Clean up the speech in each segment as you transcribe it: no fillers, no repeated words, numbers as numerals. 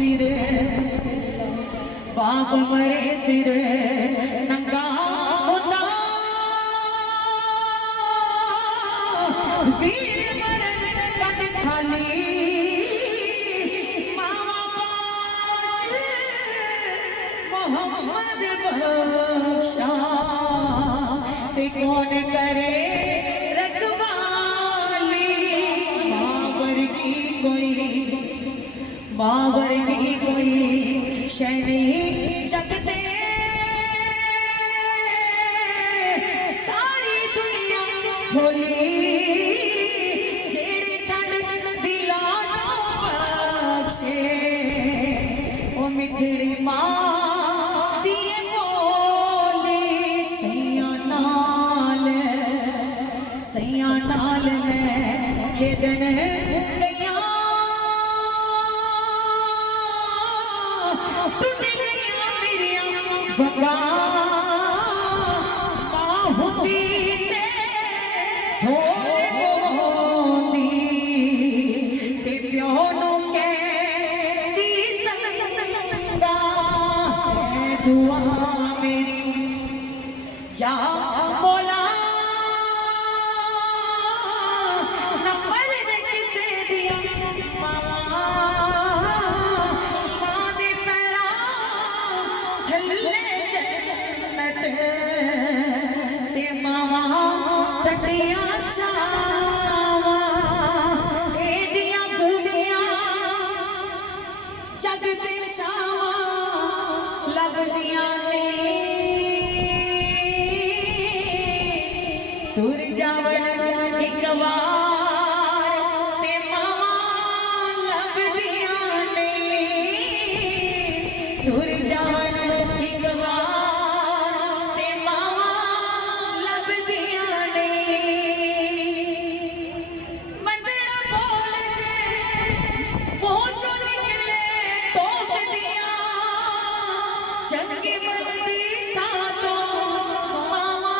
सिर बाप मरे सिर नंगा होता वीर मरन पद खाली मावा बाज मोहम्मद बख्शा ते कौन करे रखवाली बाबर की कोई शैनी जगते सारी दुनिया भोली जेरे ठंड दिला दो बख्शे ओ मिठड़ी मां दिए बोली सैया नाल में खेडन गया बगा बाहुदी ते होदी ते प्यो नु के दी संगा दुआ मेरी या मौला नंबर दे किसे दिया ते मावा तटिया चावा एडिया बुनिया जगते छावा लगदिया ने तुर जावन एक बार ते मावा लगदिया ने तुर जावन एक बार चंगी मंदी था तो मामा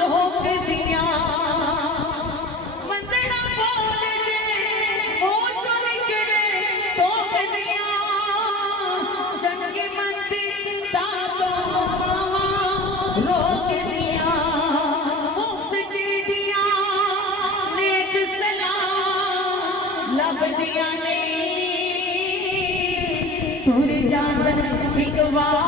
रोक दिया मंदड़ा बोल जे वो जो निकले टोक दिया चंगी मंदी था तो मामा रोक दिया मुफ्त चीटियां नेक सलाम लब दिया नहीं तुर जावन एक बार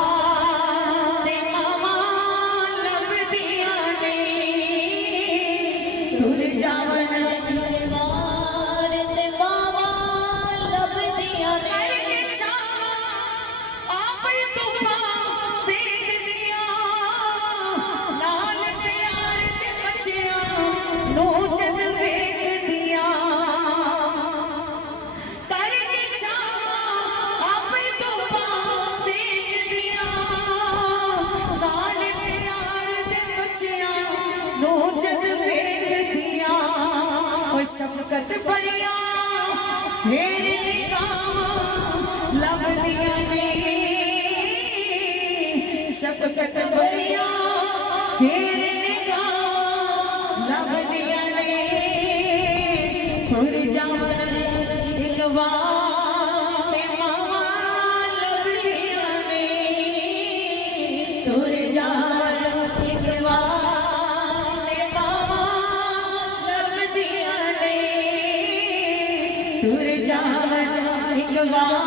शफकत भरिया फिर निगाह लब दिया ने शफकत भरिया फिर निगाह लब दिया ने तुर जावन एक बार ते मावा लब दिया ने तुर जावन एक बार दूर जावन एक बार।